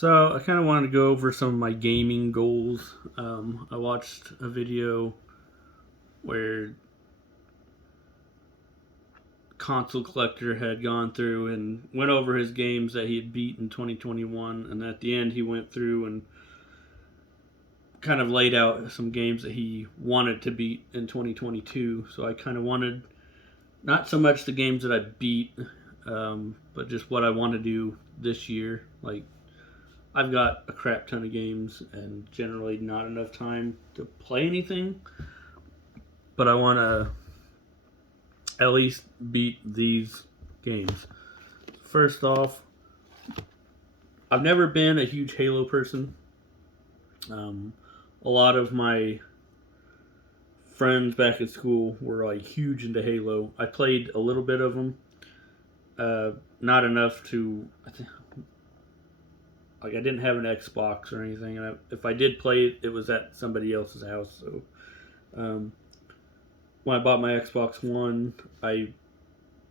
So I kind of wanted to go over some of my gaming goals. I watched a video where Console Collector had gone through and went over his games that he had beat in 2021, and at the end he went through and kind of laid out some games that he wanted to beat in 2022. So I kind of wanted not so much the games that I beat, but just what I want to do this year. Like I've got a crap ton of games and generally not enough time to play anything, but I want to at least beat these games. First off, I've never been a huge Halo person. A lot of my friends back at school were like huge into Halo. I played a little bit of them, not enough to. Like I didn't have an Xbox or anything, and if I did play it, it was at somebody else's house. So um, when I bought my Xbox One, I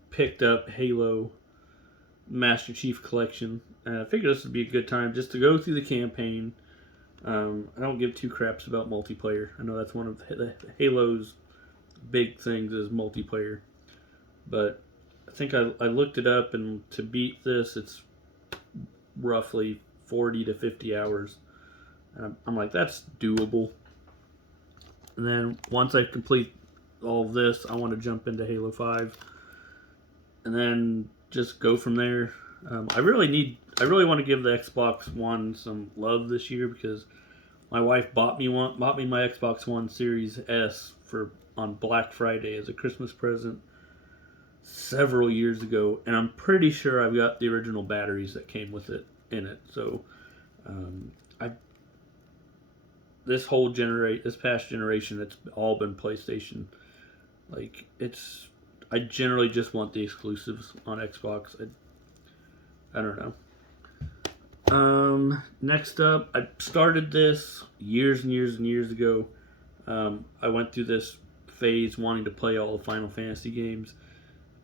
picked up Halo Master Chief Collection, and I figured this would be a good time just to go through the campaign. I don't give two craps about multiplayer. I know that's one of the Halo's big things is multiplayer, but I think I looked it up, and to beat this, it's roughly 40 to 50 hours. And I'm like, that's doable. And then once I complete all of this, I want to jump into Halo 5. And then just go from there. I really want to give the Xbox One some love this year because my wife bought me my Xbox One Series S on Black Friday as a Christmas present several years ago, and I'm pretty sure I've got the original batteries that came with it in it. So, I this past generation, it's all been PlayStation. Like I generally just want the exclusives on Xbox. I don't know. Next up, I started this years and years and years ago. I went through this phase wanting to play all the Final Fantasy games.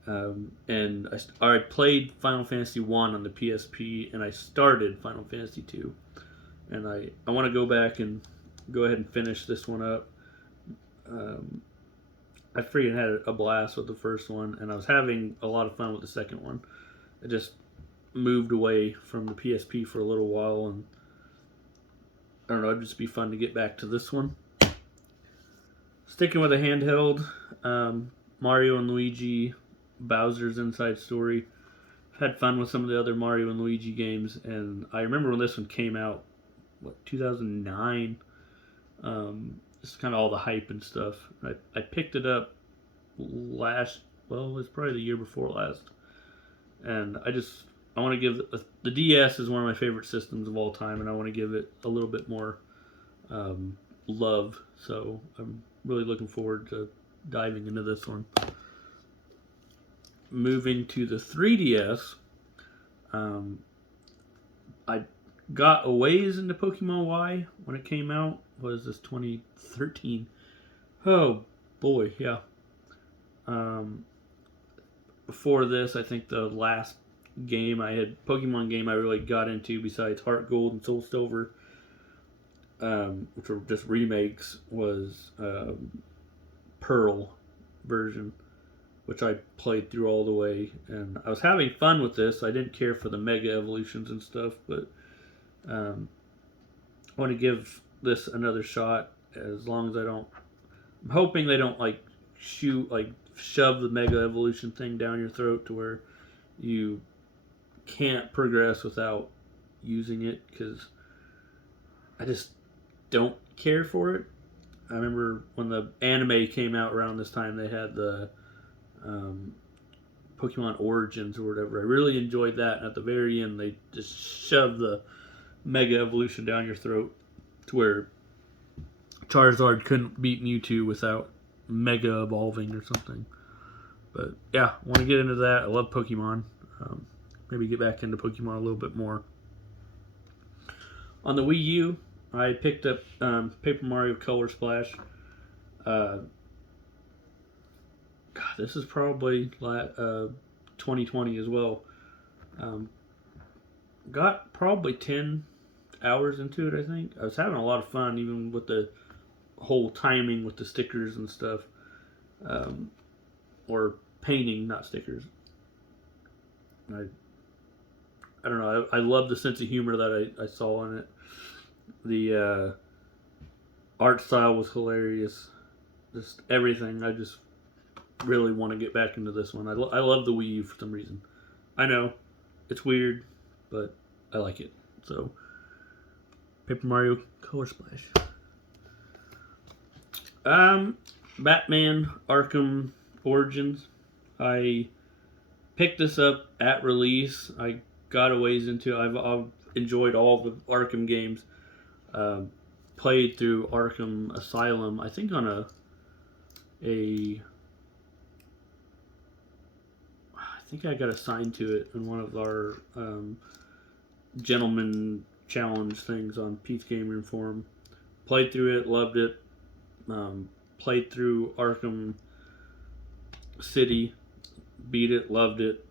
And I played Final Fantasy 1 on the PSP, and I started Final Fantasy 2. And I want to go back and go ahead and finish this one up. I freaking had a blast with the first one, and I was having a lot of fun with the second one. I just moved away from the PSP for a little while, and I don't know, it'd just be fun to get back to this one. Sticking with a handheld, Mario and Luigi Bowser's Inside Story. I've had fun with some of the other Mario and Luigi games, and I remember when this one came out, 2009. Just kind of all the hype and stuff. I picked it up it was probably the year before last, and I want to give the DS is one of my favorite systems of all time, and I want to give it a little bit more love. So I'm really looking forward to diving into this one. Moving to the 3DS, I got a ways into Pokemon Y when it came out. Was this 2013? Oh boy, yeah. Before this, I think the last Pokemon game I really got into besides Heart Gold and Soul Silver, which were just remakes, was Pearl version, which I played through all the way, and I was having fun with this. I didn't care for the Mega Evolutions and stuff, but I want to give this another shot. As long as I'm hoping they don't shove the Mega Evolution thing down your throat to where you can't progress without using it, because I just don't care for it. I remember when the anime came out around this time, they had the Pokemon Origins or whatever. I really enjoyed that, and at the very end, they just shoved the Mega Evolution down your throat to where Charizard couldn't beat Mewtwo without Mega evolving or something. But yeah, I want to get into that. I love Pokemon. Maybe get back into Pokemon a little bit more. On the Wii U, I picked up Paper Mario Color Splash. This is probably 2020 as well. Got probably 10 hours into it, I think. I was having a lot of fun, even with the whole timing with the stickers and stuff. Um, or painting, not stickers. I don't know. I love the sense of humor that I saw in it. The art style was hilarious. Just everything. I just really want to get back into this one. I love the Wii U for some reason. I know it's weird, but I like it. So, Paper Mario Color Splash. Batman Arkham Origins. I picked this up at release. I got a ways into it. I've enjoyed all the Arkham games. Played through Arkham Asylum. I think on I think I got assigned to it in one of our gentleman challenge things on Pete's Gamer Forum. Played through it, loved it. Played through Arkham City, beat it, loved it.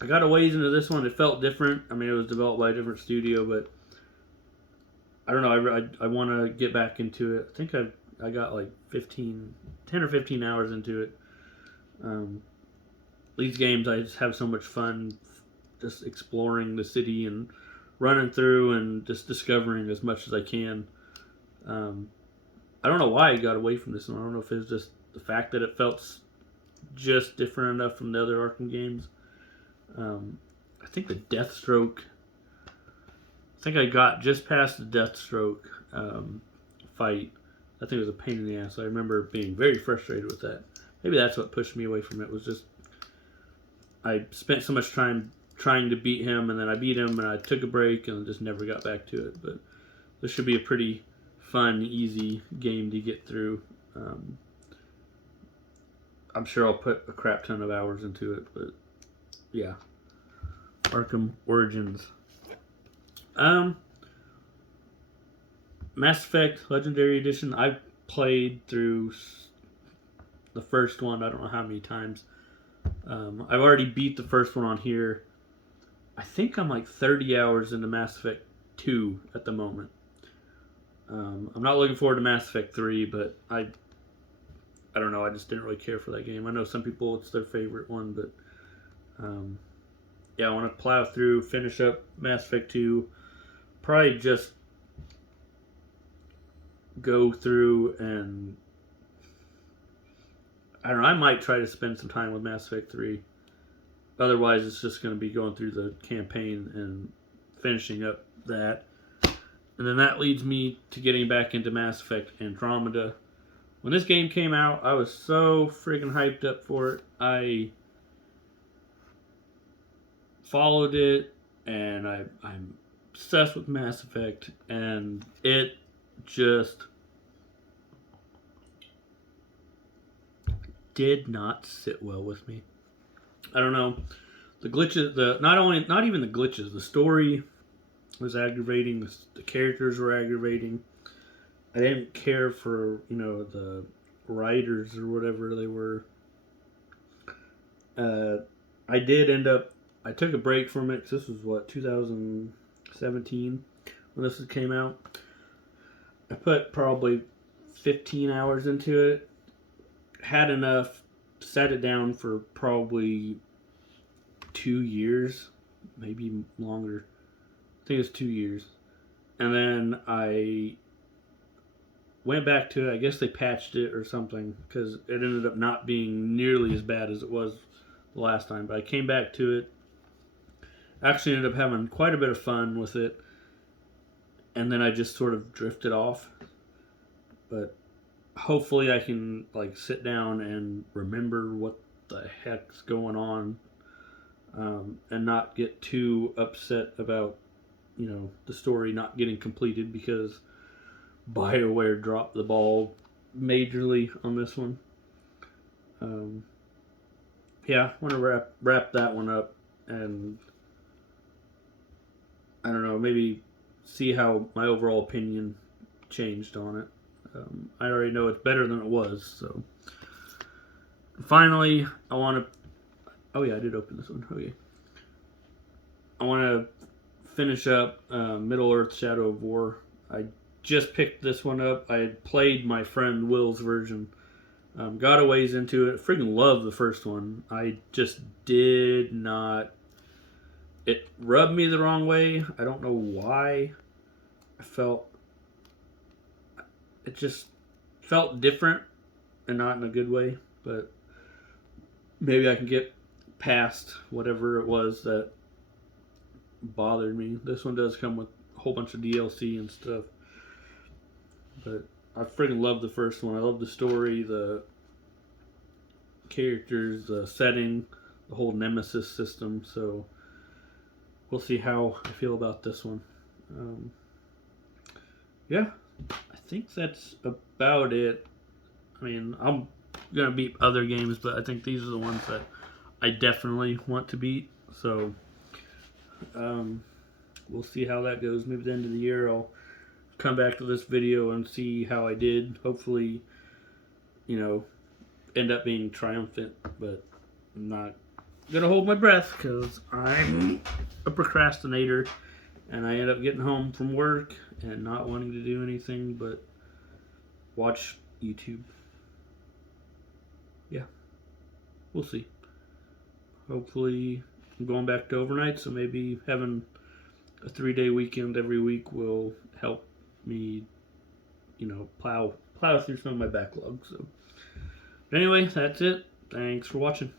I got a ways into this one. It felt different. I mean, it was developed by a different studio, but I don't know. I want to get back into it. I think I got like 10 or 15 hours into it. These games, I just have so much fun just exploring the city and running through and just discovering as much as I can. I don't know why I got away from this one. I don't know if it's just the fact that it felt just different enough from the other Arkham games. I think the Deathstroke. I think I got just past the Deathstroke fight. I think it was a pain in the ass. I remember being very frustrated with that. Maybe that's what pushed me away from it. Was just I spent so much time trying to beat him, and then I beat him, and I took a break, and just never got back to it. But this should be a pretty fun, easy game to get through. I'm sure I'll put a crap ton of hours into it, but yeah. Arkham Origins. Mass Effect Legendary Edition. I've played through the first one. I don't know how many times. I've already beat the first one on here. I think I'm like 30 hours into Mass Effect 2 at the moment. I'm not looking forward to Mass Effect 3, but I don't know. I just didn't really care for that game. I know some people it's their favorite one, but yeah, I want to plow through, finish up Mass Effect 2. Probably just go through and I don't know. I might try to spend some time with Mass Effect 3. Otherwise, it's just going to be going through the campaign and finishing up that. And then that leads me to getting back into Mass Effect Andromeda. When this game came out, I was so freaking hyped up for it. I followed it, and I'm obsessed with Mass Effect, and it just did not sit well with me. I don't know. The glitches, not even the glitches, the story was aggravating, the characters were aggravating. I didn't care for, the writers or whatever they were. I took a break from it, 'cause this was 2017 when this came out. I put probably 15 hours into it, had enough, sat it down for probably 2 years, maybe longer. I think it was 2 years. And then I went back to it. I guess they patched it or something, because it ended up not being nearly as bad as it was the last time. But I came back to it. Actually ended up having quite a bit of fun with it. And then I just sort of drifted off. But hopefully I can sit down and remember what the heck's going on, and not get too upset about the story not getting completed, because BioWare dropped the ball majorly on this one. Yeah, I want to wrap that one up, and I don't know, maybe see how my overall opinion changed on it. I already know it's better than it was, so. Finally, I want to... Oh yeah, I did open this one. Okay. I want to finish up Middle Earth: Shadow of War. I just picked this one up. I had played my friend Will's version. Got a ways into it. Freaking love the first one. I just did not. It rubbed me the wrong way. I don't know why. I felt. It just felt different and not in a good way. But maybe I can get past whatever it was that bothered me. This one does come with a whole bunch of DLC and stuff. But I freaking love the first one. I love the story, the characters, the setting, the whole Nemesis system. So we'll see how I feel about this one. Yeah, I think that's about it. I mean, I'm going to beat other games, but I think these are the ones that I definitely want to beat. So we'll see how that goes. Maybe at the end of the year I'll come back to this video and see how I did. Hopefully, end up being triumphant, but I'm not gonna hold my breath because I'm a procrastinator and I end up getting home from work and not wanting to do anything but watch YouTube. Yeah, we'll see. Hopefully I'm going back to overnight, so maybe having a 3-day weekend every week will help me, plow through some of my backlog. So, but anyway, that's it. Thanks for watching.